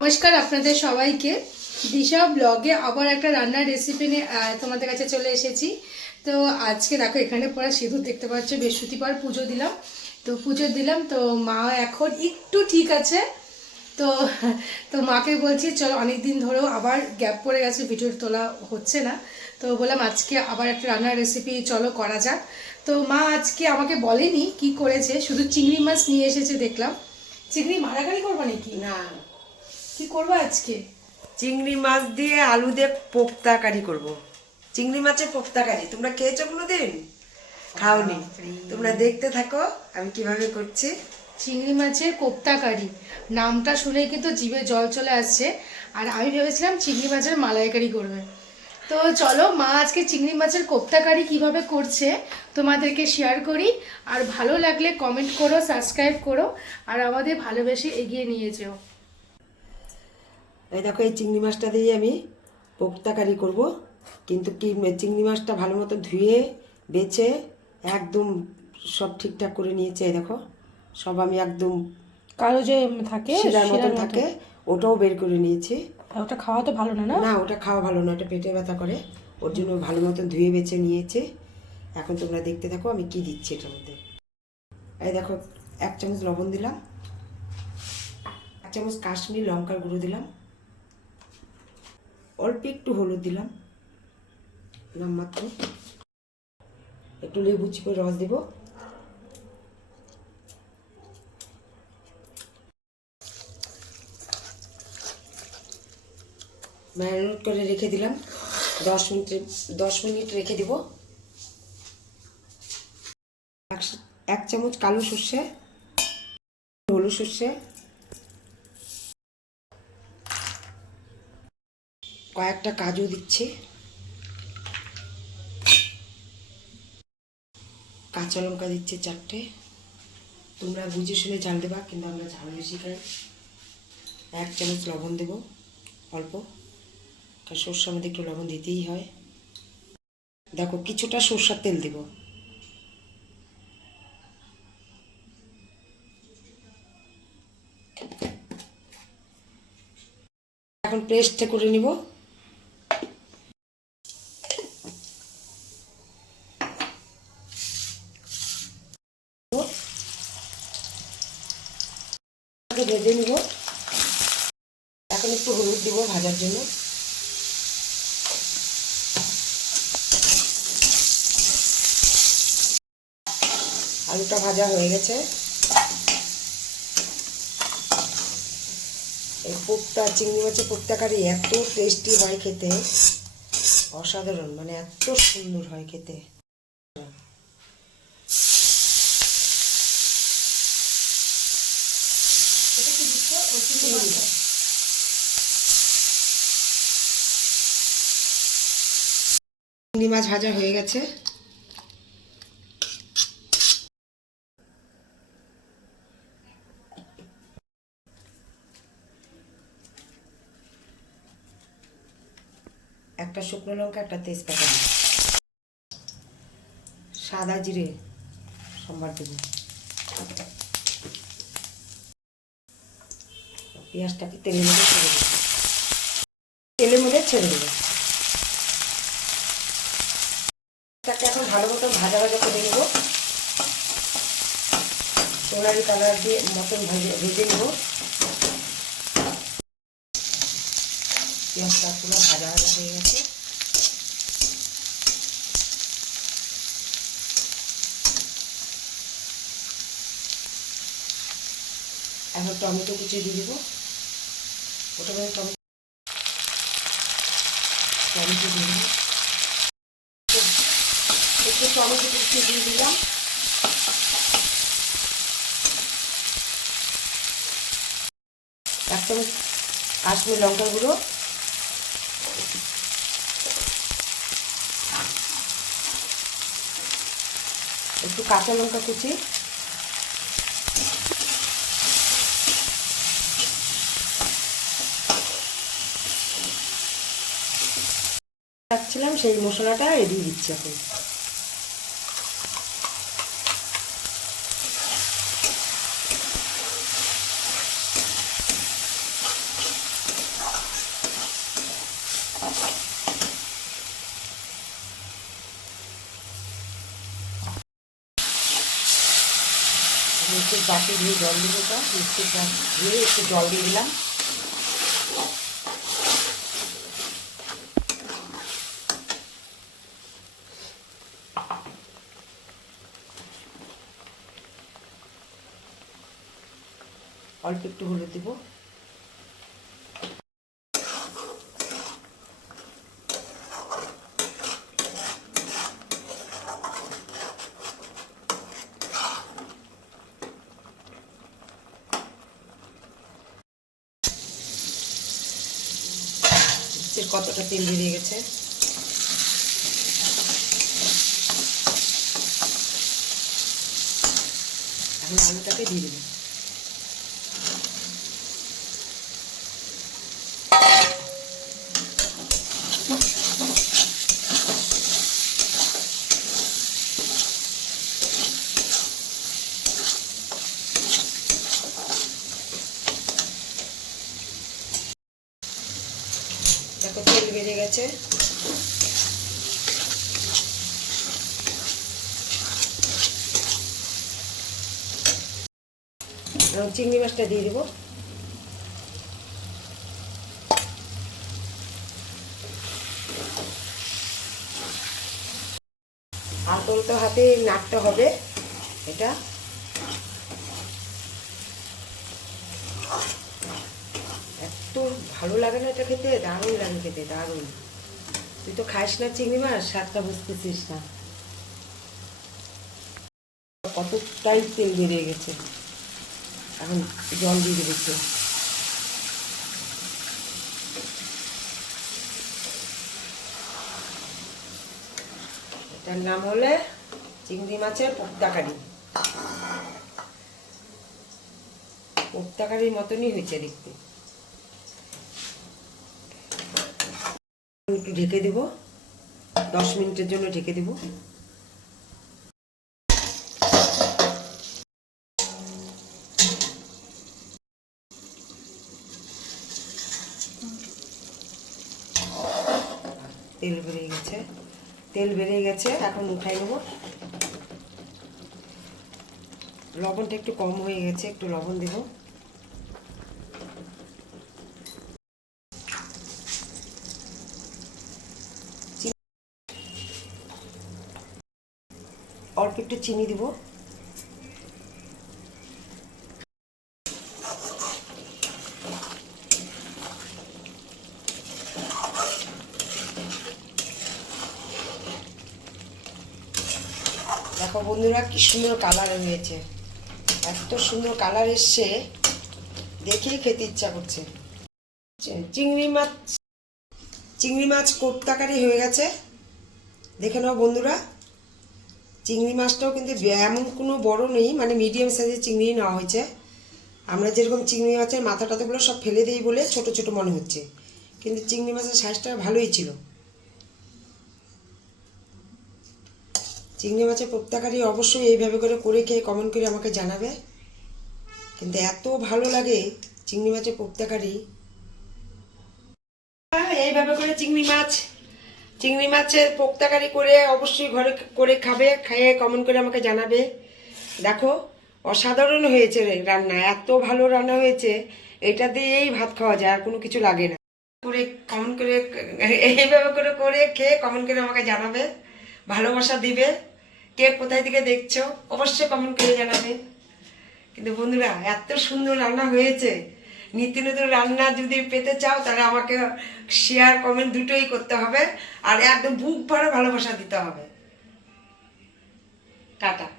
নমস্কার আপনাদের সবাইকে। দিশা ব্লগে আবার একটা রান্নার রেসিপি নিয়ে তোমাদের কাছে চলে এসেছি। তো আজকে দেখো, এখানে পড়া সিঁদুর দেখতে পাচ্ছ, বৃহস্পতিবার পুজো দিলাম। তো পুজো দিলাম, তো মা এখন একটু ঠিক আছে। তো তো মাকে বলছি, চলো অনেক দিন ধরেও আবার গ্যাপ পড়ে গেছে ভিডিও তোলা হচ্ছে না। তো বললাম, আজকে আবার একটা রান্নার রেসিপি চলো করা যাক। তো মা আজকে আমাকে বলেনি কি করেছে, শুধু চিংড়ি মাছ নিয়ে এসেছে দেখলাম। চিংড়ি মারাগাড়ি করব নাকি? না। কি করব আজকে? চিংড়ি মাছ দিয়ে আলু দিয়ে পোক্তা কারি করব। চিংড়ি মাছের পোক্তা কারি তোমরা খেয়েছো কোনোদিন? খাওনি। তোমরা দেখতে থাকো আমি কীভাবে করছি। চিংড়ি মাছের কোপ্তা কারি নামটা শুনেই কিন্তু জিভে জল চলে আসছে। আর আমি ভেবেছিলাম চিংড়ি মাছের মালাইকারি করবে। তো চলো মা আজকে চিংড়ি মাছের কোপ্তা কারি কীভাবে করছে তোমাদেরকে শেয়ার করি। আর ভালো লাগলে কমেন্ট করো সাবস্ক্রাইব করো। আর আমাদের ভালোবেসে এগিয়ে নিয়ে যেও। এই দেখো এই চিংড়ি মাছটা দিয়ে আমি পোক্তাকারি করব। কিন্তু কি চিংড়ি মাছটা ভালো মতো ধুয়ে বেছে একদম সব ঠিকঠাক করে নিয়েছে এই দেখো। সব আমি একদম কালো যে থাকে শিরার মতন থাকে ওটাও বের করে নিয়েছি। ওটা খাওয়া তো ভালো না না? না ওটা খাওয়া ভালো না ওটা পেটে ব্যথা করে। ওর জন্য ভালো মতন ধুয়ে বেছে নিয়েছে। এখন তোমরা দেখতে থাকো আমি কি দিচ্ছি এটার মধ্যে। এই দেখো এক চামচ লবণ দিলাম। এক চামচ কাশ্মীর লঙ্কার গুঁড়ো দিলাম। অল্প একটু হলুদ দিলাম। নামমাত্র একটু লেবু চিপে রস দেব। ম্যারিনেট করে রেখে দিলাম। দশ মিনিট দশ মিনিট রেখে দিব। এক- এক চামচ কালো সর্ষে, হলুদ সর্ষে কয়েকটা কাজু দিচ্ছি। কাঁচা লঙ্কা দিচ্ছি চারটে। তোমরা বুঝে শুনে ঝাল দেবা, কিন্তু আমরা ঝাল বেশি খাই। এক চামচ লবণ দেবো, অল্প। কারণ সর্ষের মধ্যে একটু লবণ দিতেই হয়। দেখো, কিছুটা সর্ষার তেল দেব। এখন পেস্টটা করে নিব। ভেজে নিব। এখন একটু হলুদ দিব ভাজার জন্য। আলুটা ভাজা হয়ে গেছে। এই পোক্তা চিংড়ি মাছের পোক্তা কারি এত টেস্টি হয় খেতে। অসাধারণ মানে এত সুন্দর হয় খেতে। চিংড়ি মাছ। ভাজা হয়ে গেছে একটা শুকনো লঙ্কা একটা তেজপাতা। সাদা জিরে সম্বার দেব পেঁয়াজটাকে তেলের মধ্যে ছেড়ে দেবো। তেলের মধ্যে ছেড়ে দেবো। এটাকে এখন ভালো মতো ভাজা ভাজা করে নেব। সোনারি কালার দিয়ে মতন ভেজে ভেজে নেব। পেঁয়াজটা পুরো ভাজা ভাজা হয়ে গেছে। এখন টমেটো কুচিয়ে দিয়ে দেবো। মানে টমেটো টমেটো একটু টমেটো দিয়ে দিলাম। কাশ্মীর লঙ্কার গুঁড়ো। একটু কাঁচা লঙ্কা কুচি। রেখেছিলাম সেই মশলাটা দিয়ে দিচ্ছি এখন। মিষ্টির বাটি দিয়ে জল দিয়ে তো মিষ্টির বাটি দিয়ে একটু জল দিয়ে দিলাম। অল্প একটু হলুদ দিব। কতটা তেল বেরিয়ে গেছে। এখন আলুটাকে দিয়ে দেবো। বেড়ে গেছে। চিংড়ি মাছটা দিয়ে দেবো। আতল তো হাতে নাড়তে হবে এটা এত ভালো লাগে না এটা খেতে? দারুণ লাগে খেতে, দারুণ। তুই তো খাস না চিংড়ি মাছ, স্বাদটা বুঝতেছিস না। কতটাই তেল বেরিয়ে গেছে। এখন জল দিয়ে একটু। এটার নাম হলে চিংড়ি মাছের পোক্তাকারি। পোক্তাকারির মতনই হয়েছে দেখতে। একটু ঢেকে দেব। দশ মিনিটের জন্য ঢেকে দেব। তেল বেরিয়ে গেছে। তেল বেরিয়ে গেছে, এখন উঠাই নেব। লবণটা একটু কম হয়ে গেছে, একটু লবণ দেবো অল্প একটু চিনি দিব। দেখো বন্ধুরা, কি সুন্দর কালার হয়েছে। এত সুন্দর কালার এসছে, দেখেই খেতে ইচ্ছা করছে। চিংড়ি মাছ চিংড়ি মাছ কোপ্তাকারি হয়ে গেছে। দেখে নাও বন্ধুরা চিংড়ি মাছটাও কিন্তু এমন কোনো বড় নেই মানে মিডিয়াম সাইজের চিংড়ি নেওয়া হয়েছে। আমরা যেরকম চিংড়ি মাছের মাথা টাথাগুলো সব ফেলে দিই বলে ছোট ছোট মনে হচ্ছে। কিন্তু চিংড়ি মাছের সাইজটা ভালোই ছিল। চিংড়ি মাছের প্রত্যাকারী অবশ্যই এইভাবে করে করে খেয়ে কমেন্ট করে আমাকে জানাবে। কিন্তু এত ভালো লাগে চিংড়ি মাছের প্রত্যাকারী এইভাবে করে চিংড়ি মাছ চিংড়ি মাছের পোক্তাকারি করে অবশ্যই ঘরে করে খাবে, খেয়ে কমেন্ট করে আমাকে জানাবে। দেখো, অসাধারণ হয়েছে রান্না, এত ভালো রান্না হয়েছে, এটা দিয়েই ভাত খাওয়া যায়, আর কোনো কিছু লাগে না। করে কমেন্ট করে, এইভাবে করে করে খেয়ে কমেন্ট করে আমাকে জানাবে, ভালোবাসা দিবে। কে কোথায় থেকে দেখছ, অবশ্যই কমেন্ট করে জানাবে। কিন্তু বন্ধুরা, এত সুন্দর রান্না হয়েছে। নিত্য নতুন রান্না যদি পেতে চাও, তাহলে আমাকে শেয়ার কমেন্ট দুটোই করতে হবে। আর একদম বুক ভরে ভালোবাসা দিতে হবে। টাটা।